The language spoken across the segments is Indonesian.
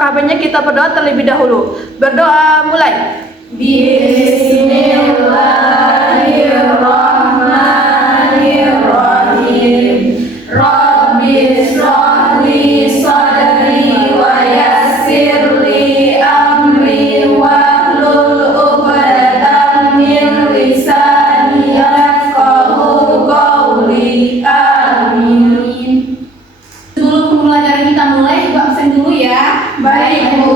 kabarnya kita berdoa terlebih dahulu. Berdoa mulai. Bismillahirrahmanirrahim. Rabbi shrah li sadri wa yassir li amri wahlul 'uqdatam min lisani yafqahu qawli. Amin. Sebelum pembelajaran kita mulai, Ibu absen dulu ya. Baik, Bu.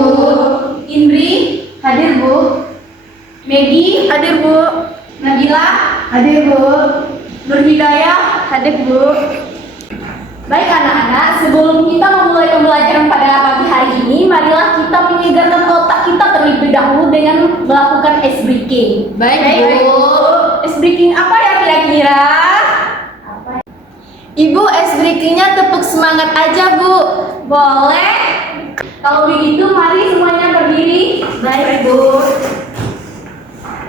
Indri, hadir Bu. Megi, Hadir, Bu. Nabila, Hadir, Bu. Nur Hidayah, hadir, Bu. baik anak-anak, sebelum kita memulai pembelajaran pada pagi hari ini, marilah kita menyegarkan otak kita terlebih dahulu dengan melakukan ice breaking. Baik, Bu. Ice breaking apa ya kira-kira? Ibu, ice breaking-nya tepuk semangat aja, Bu. Boleh? Kalau begitu, mari semuanya berdiri. Baik, Bu.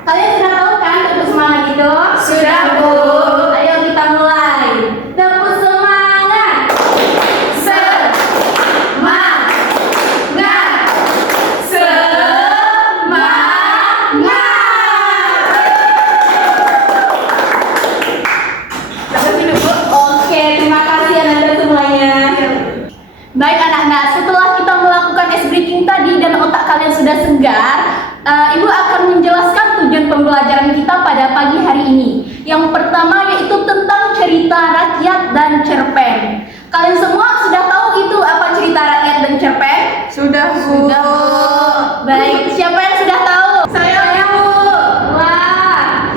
Kalian sudah tahu kan tepuk semangat itu? Sudah, Bu. Ayo kita mulai. Tepuk semangat. Semangat. Oke, terima kasih Anda semuanya. Baik anak-anak, setelah kita melakukan ice breaking tadi dan otak kalian sudah segar, Ibu akan menjelaskan tujuan pembelajaran kita pada pagi hari ini. Yang pertama yaitu tentang cerita rakyat dan cerpen. Kalian semua sudah tahu itu apa cerita rakyat dan cerpen? Sudah, Bu. Baik, siapa yang sudah tahu? Saya, Bu. Wah,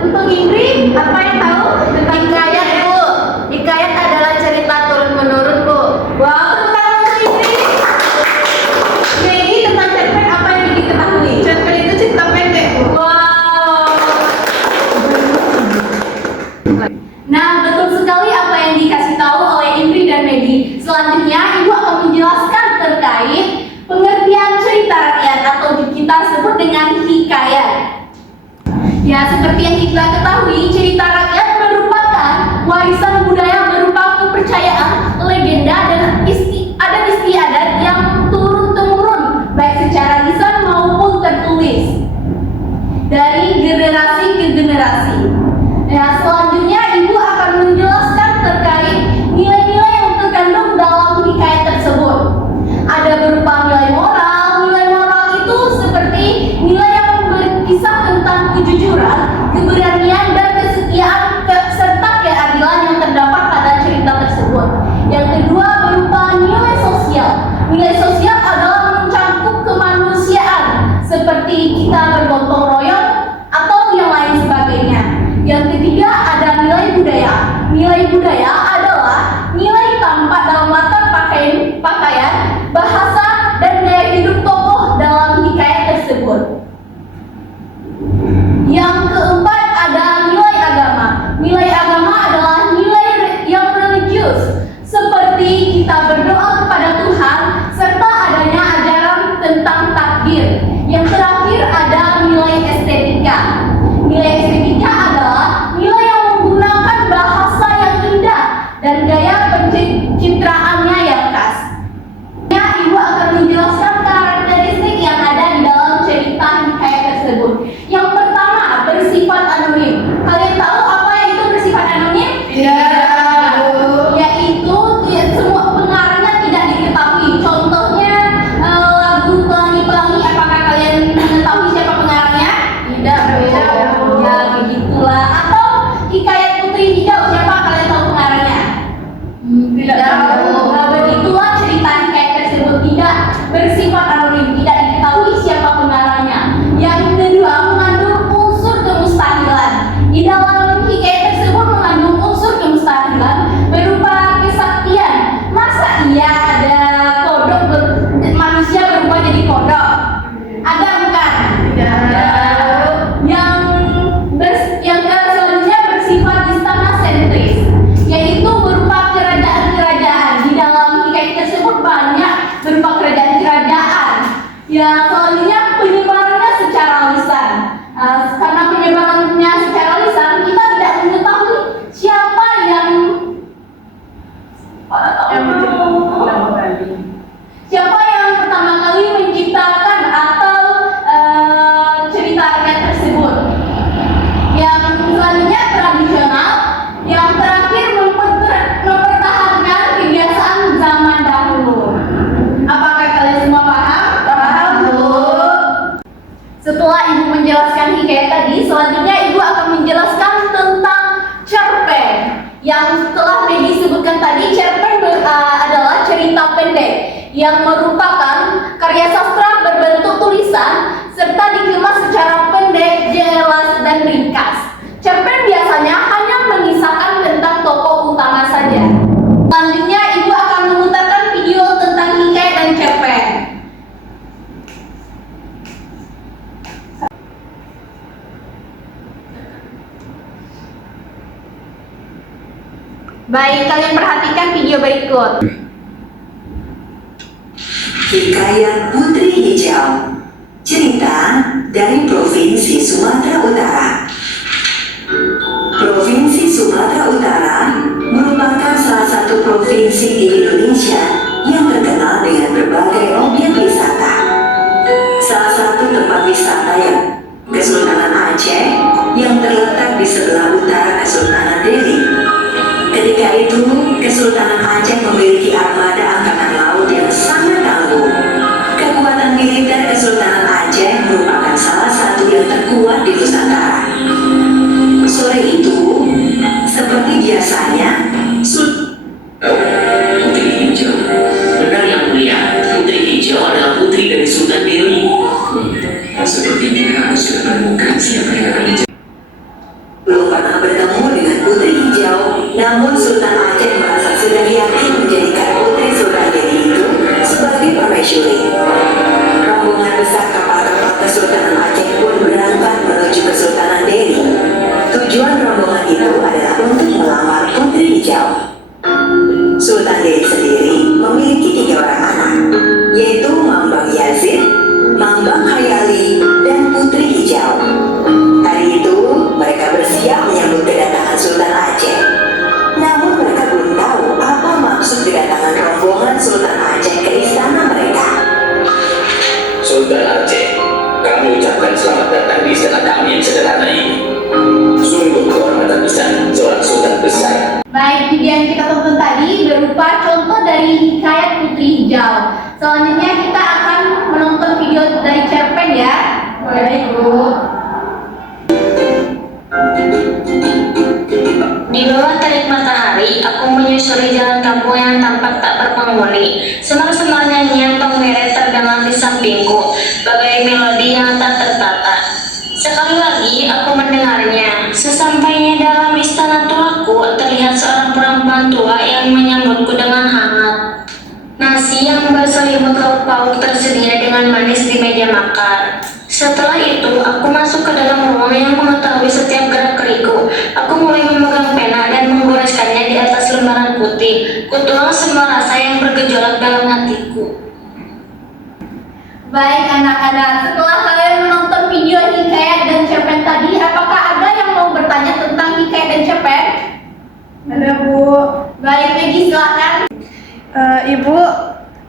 untuk Indri, apa yang tahu tentang Hikayat, Bu. Hikayat adalah cerita turun-menurun, Bu. Wow, tentang Indri. Megi, tentang cerpen apa yang diketahui? Cerpen itu cerita pendek, Bu. Wow. Nah, betul sekali apa yang dikasih tahu oleh Indri dan Megi. Selanjutnya, Ibu akan menjelaskan terkait pengertian cerita rakyat atau kita sebut dengan hikayat. Ya, seperti yang kita ketahui, cerita rakyat merupakan warisan budaya berupa kepercayaan, legenda, dan adat istiadat yang turun-temurun, baik secara lisan maupun tertulis, dari generasi ke generasi. Ya, selanjutnya Ibu akan menjelaskan terkait nilai-nilai yang terkandung dalam hikayat tersebut. Ada berupa nilai moral. Nilai moral itu seperti nilai yang berkisah tentang kejujuran, keberanian, dan kesetiaan serta keadilan yang terdapat pada cerita tersebut. Yang kedua berupa nilai sosial. Nilai sosial adalah mencakup kemanusiaan seperti kita bergotong royong atau yang lain sebagainya. Yang ketiga ada nilai budaya. Nilai budaya adalah nilai tampak dalam latar pakaian, bahasa, dan gaya hidup tokoh dalam hikayat tersebut. Yang keempat ada nilai agama. Nilai agama adalah nilai yang religius, seperti kita berdoa kepada Tuhan serta adanya ajaran tentang takdir. Yang terakhir ada nilai estetika. Nilai estetika adalah nilai yang menggunakan bahasa yang indah dan gaya pencitraannya yang khas. Ibu akan menjelaskan karakteristik yang ada di dalam cerita hikayat tersebut. Yang pertama, bersifat anonim. Kalian tahu apa itu bersifat anonim? Tidak, Bu. Yaitu semua pengarangnya tidak diketahui. Contohnya lagu Pelangi-Pelangi, apakah kalian mengetahui siapa pengarangnya? Tidak, Bu. Ya, begitulah. Atau hikayat Putri Hijau, siapa kalian tahu pengarangnya? Tidak tahu. Nah, begitulah cerita hikayat tersebut tidak bersifat anonim, tidak diketahui siapa pengarangnya. Yang kedua, mengandung unsur kemustahilan. Di dalam hikayat tersebut mengandung unsur kemustahilan berupa kesaktian. Masa iya ada kodok manusia berubah jadi kodok? Ada bukan? Tidak ada. Yang selanjutnya bersifat istana sentris, yaitu berupa kerajaan-kerajaan. Di dalam hikayat tersebut banyak berupa kerajaan-kerajaan. Ya, selanjutnya penyebarannya secara lisan. Karena penyebarannya secara lisan, kita tidak mengetahui siapa yang menciptakan. siapa yang pertama Yang telah Megi sebutkan tadi, cerpen adalah cerita pendek yang merupakan karya sastra berbentuk tulisan serta dikemas secara pendek, jelas, dan ringkas. Cerpen biasanya hanya mengisahkan tentang tokoh utama saja. Selanjutnya, Ibu akan memutarkan video tentang hikayat dan cerpen. Baik, kalian perhatikan video berikut. Hikayat Putri Hijau. Cerita dari Provinsi Sumatera Utara. Provinsi Sumatera Utara merupakan salah satu provinsi di Indonesia yang terkenal dengan berbagai objek wisata. Salah satu tempat wisata yang Kesultanan Aceh yang terletak di sebelah utara Kesultanan Delhi. Ketika itu, Kesultanan Aceh memiliki armada angkatan laut yang sangat tangguh. Kekuatan militer Kesultanan Aceh merupakan salah satu yang terkuat di Nusantara. Sore itu, seperti biasanya, Putri Hijau. Benar yang mulia, Putri Hijau adalah putri dari Sultan Delhi. Sepertinya sudah menemukan siapa yang akan dijadi. belum pernah bertemu dengan Putri Hijau, namun Sultan Aceh merasa sudah yakin menjadikan Putri Sultan Delhi itu sebagai permaisuri. Rombongan besar kapal-kapal Kesultanan Aceh pun berangkat menuju Kesultanan Delhi. Tujuan rombongan itu adalah untuk melamar Putri Hijau. Sultan Delhi sendiri memiliki 3 orang anak, yaitu Mambang Yazid, Mambang Hayali, dan Putri Hijau. Hari itu, mereka bersiap menyambut kedatangan Sultan Aceh. Namun mereka belum tahu apa maksud kedatangan rombongan Sultan Aceh ke istana mereka. Sultan Aceh, kami ucapkan selamat datang di istana kami yang sederhana ini. Sungguh kehormatan besar seorang sultan besar. Baik, video yang kita tonton tadi berupa contoh dari hikayat Putri Hijau. Selanjutnya kita akan menonton video dari cerpen ya. Baik, Bu. Di bawah terik matahari, aku menyusuri jalan kampung yang tampak tak berpenghuni. Semar-semar nyanyian penggeret terdengar di sampingku, bagai melodi yang tak tertata. Sekali lagi aku mendengarnya. Sesampainya dalam istana tuaku, terlihat seorang perempuan tua yang menyambutku dengan hangat. Nasi yang berselimut lauk pauk tersedia dengan manis di meja makan. Setelah itu, aku masuk ke dalam ruang yang mengetahui setiap gerak-geriku. Aku mulai memegang pena dan menggoreskannya di atas lembaran putih. Kutuang semua rasa yang bergejolak dalam hatiku. Baik anak-anak, setelah kalian menonton video hikayat dan cerpen tadi, apakah ada yang mau bertanya tentang hikayat dan cerpen? Ada, Bu. Baik, Megi silakan. Ibu,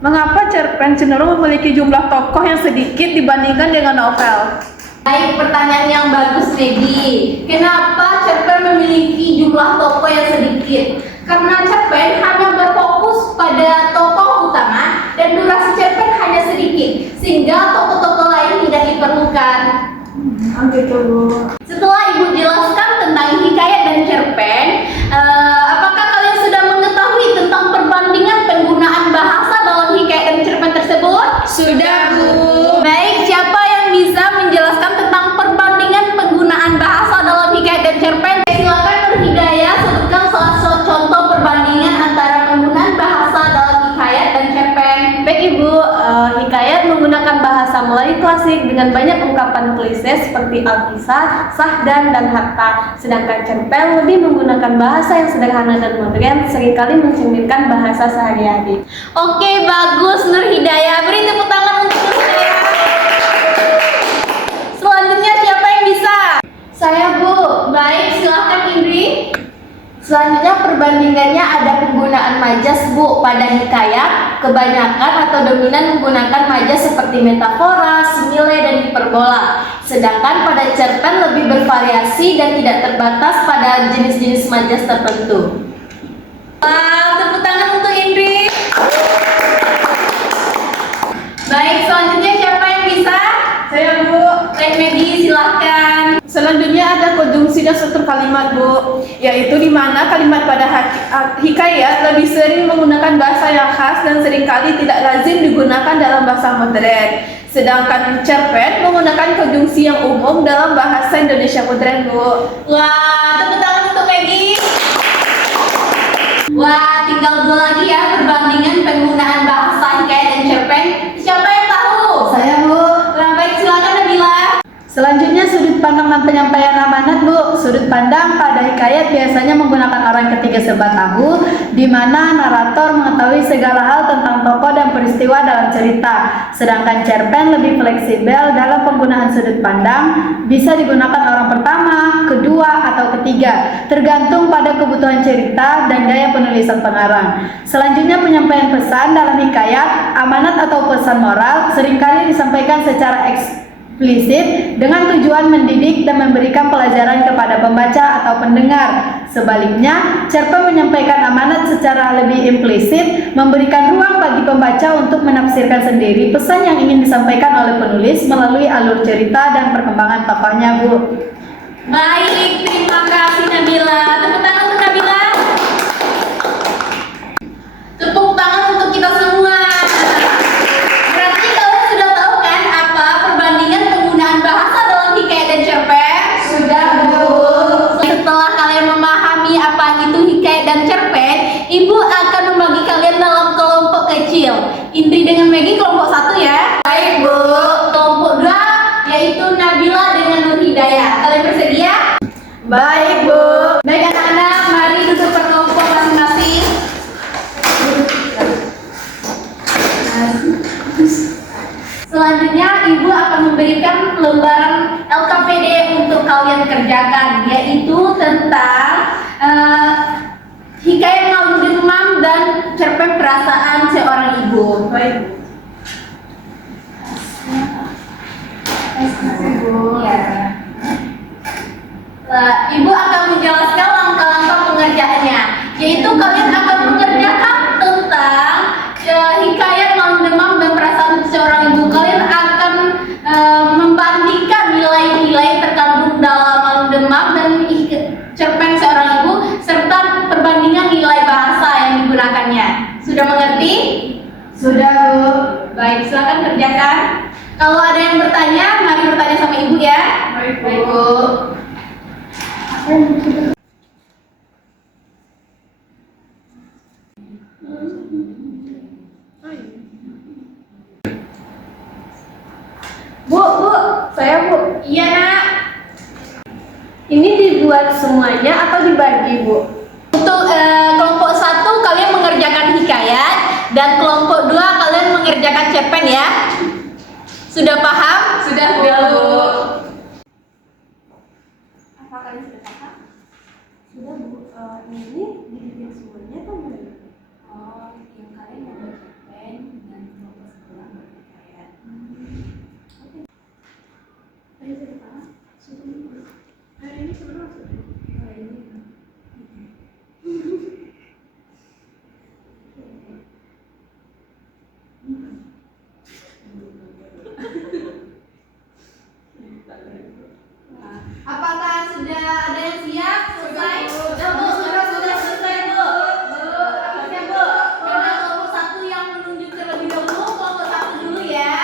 mengapa cerpen cenderung memiliki jumlah tokoh yang sedikit dibandingkan dengan novel? Baik, pertanyaan yang bagus, Megi. Kenapa cerpen memiliki jumlah tokoh yang sedikit? Karena cerpen hanya berfokus pada tokoh utama dan durasi cerpen hanya sedikit, sehingga tokoh-tokoh lain tidak diperlukan. Gitu, Bu. Setelah Ibu jelaskan tentang hikayat dan cerpen, apakah kalian sudah mengetahui tentang perbandingan penggunaan bahasa dalam hikayat dan cerpen tersebut? Sudah, Bu. Baik, siapa yang bisa menjelaskan tentang perbandingan penggunaan bahasa dalam hikayat dan cerpen? Silakan Nurhidayah sebutkan salah satu contoh perbandingan antara penggunaan bahasa dalam hikayat dan cerpen. Baik, Ibu. Hikayat menggunakan bahasa Melayu klasik dengan banyak ungkapan klise seperti alkisah, sahdan, dan harta. Sedangkan cerpen lebih menggunakan bahasa yang sederhana dan modern, seringkali mencerminkan bahasa sehari-hari. Oke, bagus Nurhidayah. Beri tepuk tangan untuk Nurhidayah. Selanjutnya siapa yang bisa? Saya, Bu. Baik, silakan Indri. Selanjutnya perbandingannya ada penggunaan majas, Bu. Pada hikayat, kebanyakan atau dominan menggunakan majas seperti metafora, simile, dan hiperbola. Sedangkan pada cerpen lebih bervariasi dan tidak terbatas pada jenis-jenis majas tertentu. Wow, tepuk tangan untuk Indri. Baik, selanjutnya siapa yang bisa? Saya, Bu. Baik, Megi, silahkan. Selanjutnya ada konjungsi dan struktur kalimat, Bu. yaitu di mana kalimat pada hikayat lebih sering menggunakan bahasa yang khas dan seringkali tidak lazim digunakan dalam bahasa modern. Sedangkan cerpen menggunakan konjungsi yang umum dalam bahasa Indonesia modern, Bu. Wah, tepuk tangan untuk Maggie. Wah, tinggal 2 lagi ya perbandingan penggunaan bahasa hikayat dan cerpen. Siapa yang tahu? Saya, Bu. Nah, baik, silakan Nabila. Selanjutnya sudut pandang dan penyampaian amanat, Bu. Sudut pandang pada hikayat biasanya menggunakan orang ketiga serba tahu, di mana narator mengetahui segala hal tentang tokoh dan peristiwa dalam cerita. Sedangkan cerpen lebih fleksibel dalam penggunaan sudut pandang, bisa digunakan orang pertama, kedua, atau ketiga, tergantung pada kebutuhan cerita dan gaya penulisan pengarang. Selanjutnya penyampaian pesan dalam hikayat, amanat atau pesan moral seringkali disampaikan secara eksplisit dengan tujuan mendidik dan memberikan pelajaran kepada pembaca atau pendengar. Sebaliknya, cerpen menyampaikan amanat secara lebih implisit, memberikan ruang bagi pembaca untuk menafsirkan sendiri pesan yang ingin disampaikan oleh penulis melalui alur cerita dan perkembangan tokohnya, Bu. Baik, terima kasih Nabila. Tepuk tangan untuk Nabila. Tepuk tangan untuk kita semua. Berarti kalian sudah tahu kan apa perbandingan penggunaan bahasa dalam hikayat dan cerpen? Sudah, Bu. Setelah kalian memahami apa itu hikayat dan cerpen, Ibu akan membagi kalian dalam kelompok kecil. Indri dengan Maggie kelompok 1 ya. Baik, Bu. Kelompok 2 yaitu Nabila dengan Nur Hidayah. Kalian bersedia? Baik, Bu. Baik anak-anak, mari duduk per kelompok masing-masing. Selanjutnya Ibu akan memberikan lembaran LKPD untuk kalian kerjakan, yaitu tentang hikayat Malam Demam dan cerpen perasaan seorang ibu. Baik. Ibu akan menjelaskan langkah-langkah pengerjaannya, yaitu kalian akan mengerjakan tentang hikayat Malam Demam dan perasaan seorang ibu. Kalian akan membandingkan nilai-nilai terkandung dalam Malam Demam dan cerpen seorang ibu serta perbandingan nilai bahasa yang digunakannya. Sudah mengerti? Sudah, Bu. Baik, silakan kerjakan. Kalau ada yang bertanya, mari bertanya sama ibu ya. Baik, Bu. Bu, saya, Bu. Iya nak. Ini dibuat semuanya atau dibagi, Bu? Untuk kelompok 1 kalian mengerjakan hikayat dan kelompok 2 kalian mengerjakan cerpen ya. Sudah paham? Sudah, Bu. Apa kalian sudah paham? Sudah, Bu. Ini dibikin semuanya atau enggak? Oh, yang kalian mau cerpen dan kelompok sebelah hikayat. Ayo, sudah paham? Sudah. Hari ini sebenarnya sudah. Hari ini. Apakah sudah ada yang siap? Selesai? Sudah, Bu. Sudah selesai, Bu. Siap, Bu. Karena kelompok 1 yang menunjuk terlebih dahulu, kelompok 1 dulu ya.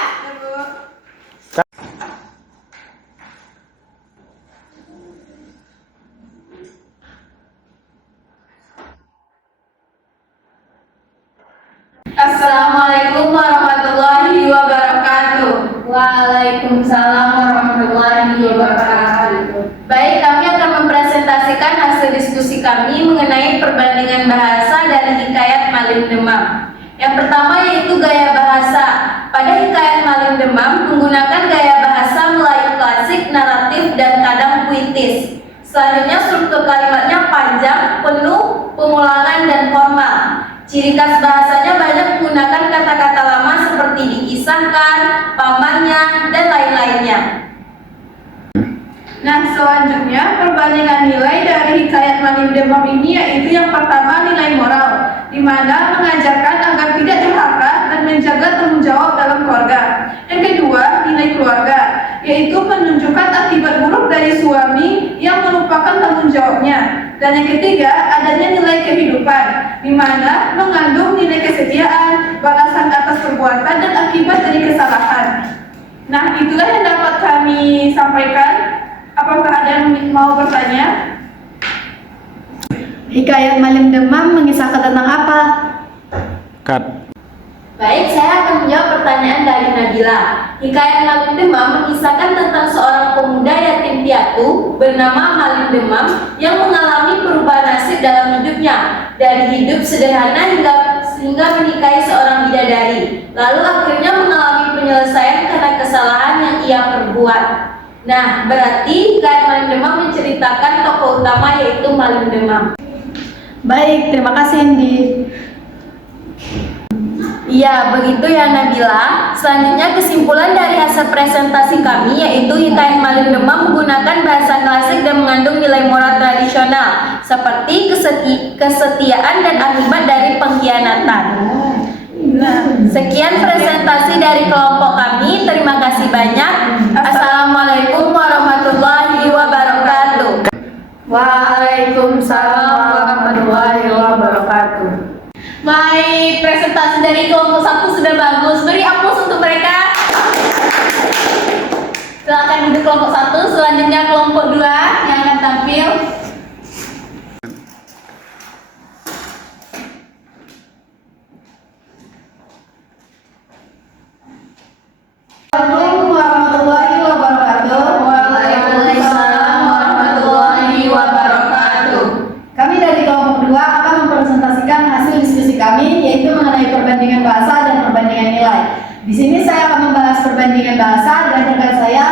Assalamualaikum warahmatullahi wabarakatuh. Waalaikumsalam warahmatullahi wabarakatuh. Baik, kami akan mempresentasikan hasil diskusi kami mengenai perbandingan bahasa dari hikayat Malam Demam. Yang pertama yaitu gaya bahasa. Pada hikayat Malam Demam menggunakan gaya bahasa Melayu klasik, naratif, dan kadang puitis. Selanjutnya struktur kalimatnya panjang, penuh, pengulangan, dan formal. Ciri khas bahasanya banyak menggunakan kata-kata lama seperti dikisahkan, pamannya, dan lain-lainnya. Nah, selanjutnya perbandingan nilai dari hikayat Malam Demam ini yaitu yang pertama nilai moral, di mana mengajarkan agar tidak durhaka dan menjaga tanggung jawab dalam keluarga. Yang kedua, nilai keluarga, yaitu menunjukkan akibat buruk dari suami yang melupakan tanggung jawabnya. Dan yang ketiga, adanya nilai kehidupan, di mana mengandung nilai kesetiaan, balasan atas perbuatan dan akibat dari kesalahan. Nah, itulah yang dapat kami sampaikan. Apakah ada yang mau bertanya? Hikayat Malim Demam mengisahkan tentang apa? Cut. Baik, saya akan menjawab pertanyaan dari Nabila. Hikayat Malim Demam mengisahkan tentang seorang pemuda yatim piatu bernama Malim Demam yang mengalami perubahan nasib dalam hidupnya, dari hidup sederhana hingga menikahi seorang bidadari. Lalu akhirnya mengalami penyelesaian karena kesalahan yang ia perbuat. Nah, berarti hikayat Malim Demam menceritakan tokoh utama yaitu Malim Demam. Baik, terima kasih Indi. Iya, begitu ya Nabila. Selanjutnya kesimpulan dari hasil presentasi kami yaitu hikayat Malim Demam menggunakan bahasa klasik dan mengandung nilai moral tradisional seperti kesetiaan dan akibat dari pengkhianatan. Sekian presentasi dari kelompok kami. Terima kasih banyak. Assalamualaikum warahmatullahi wabarakatuh. Waalaikumsalam warahmatullahi wabarakatuh. Baik, presentasi dari kelompok 1 sudah bagus. Beri aplaus untuk mereka. Silakan duduk kelompok 1. Selanjutnya kelompok 2 yang akan tampil. Assalamualaikum warahmatullahi wabarakatuh. Waalaikumsalam warahmatullahi wabarakatuh. Kami dari kelompok 2 akan mempresentasikan hasil diskusi kami yaitu mengenai perbandingan bahasa dan perbandingan nilai. Di sini saya akan membahas perbandingan bahasa dan rekan saya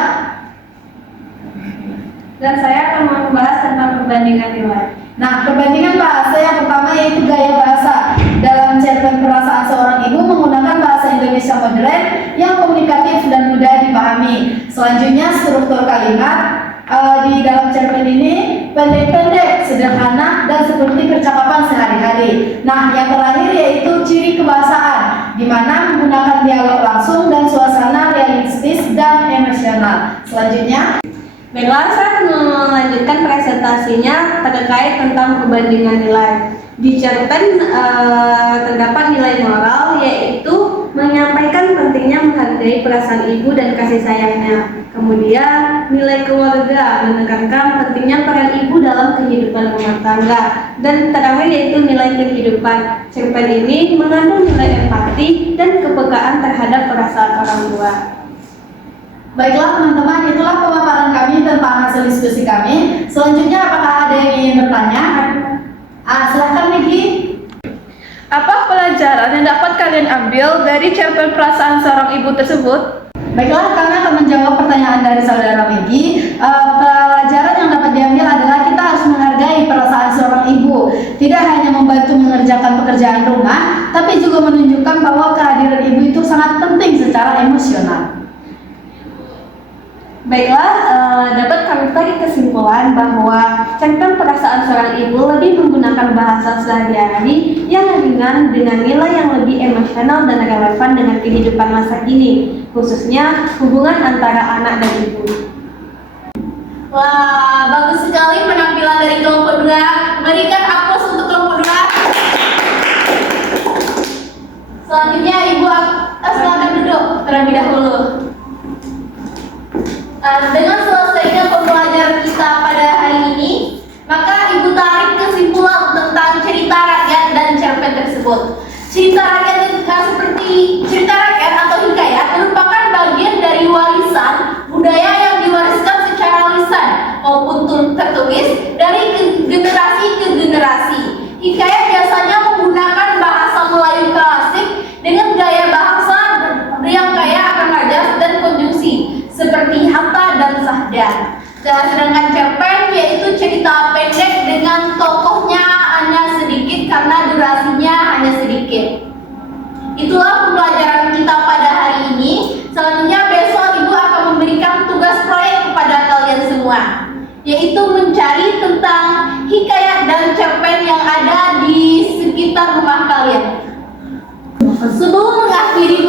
akan membahas tentang perbandingan nilai. Nah, perbandingan bahasa yang pertama yaitu gaya bahasa. Dalam cerpen perasaan seorang ibu menggunakan bahasa Indonesia modern yang komunikatif dan mudah dipahami. Selanjutnya struktur kalimat di dalam cerpen ini pendek-pendek, sederhana, dan seperti percakapan sehari-hari. Nah, yang terakhir yaitu ciri kebahasaan, di mana menggunakan dialog langsung dan suasana realistis dan emosional. Selanjutnya, Baiklah, saya akan melanjutkan presentasinya terkait tentang perbandingan nilai. Di cerpen terdapat nilai moral yaitu menyampaikan pentingnya menghargai perasaan ibu dan kasih sayangnya. Kemudian nilai keluarga menekankan pentingnya peran ibu dalam kehidupan rumah tangga. Dan terakhir yaitu nilai kehidupan. Cerpen ini mengandung nilai empati dan kepekaan terhadap perasaan orang tua. baiklah teman-teman, itulah pemaparan kami tentang hasil diskusi kami. Selanjutnya, apakah ada yang ingin bertanya? Silahkan Miki. Apa pelajaran yang dapat kalian ambil dari cerpen perasaan seorang ibu tersebut? Baiklah, kami akan menjawab pertanyaan dari saudara Miki. Pelajaran yang dapat diambil adalah kita harus menghargai perasaan seorang ibu. Tidak hanya membantu mengerjakan pekerjaan rumah, tapi juga menunjukkan bahwa kehadiran ibu itu sangat penting secara emosional. Baiklah, dapat kami tarik kesimpulan bahwa cerpen perasaan seorang ibu lebih menggunakan bahasa sehari-hari yang ringan dengan nilai yang lebih emosional dan relevan dengan kehidupan masa kini, khususnya hubungan antara anak dan ibu. Wah, bagus sekali penampilan dari kelompok 2. Berikan aplaus untuk kelompok 2. Selanjutnya silakan duduk terlebih dahulu. Dengan selesainya pembelajaran kita pada hari ini, maka Ibu tarik kesimpulan tentang cerita rakyat dan cerpen tersebut. Cerita rakyat seperti cerita rakyat atau hikayat merupakan bagian dari warisan budaya yang diwariskan secara lisan maupun tertulis dari generasi ke generasi. Hikayat biasanya menggunakan bahasa Melayu klasik dengan gaya bahasa yang kaya akan najas dan konjungsi seperti hatta dan sahda. Sedangkan cerpen yaitu cerita pendek dengan tokohnya hanya sedikit karena durasinya hanya sedikit. Itulah pembelajaran kita pada hari ini. Selanjutnya besok Ibu akan memberikan tugas proyek kepada kalian semua, yaitu mencari tentang hikayat dan cerpen yang ada di sekitar rumah kalian. Sebelum mengakhiri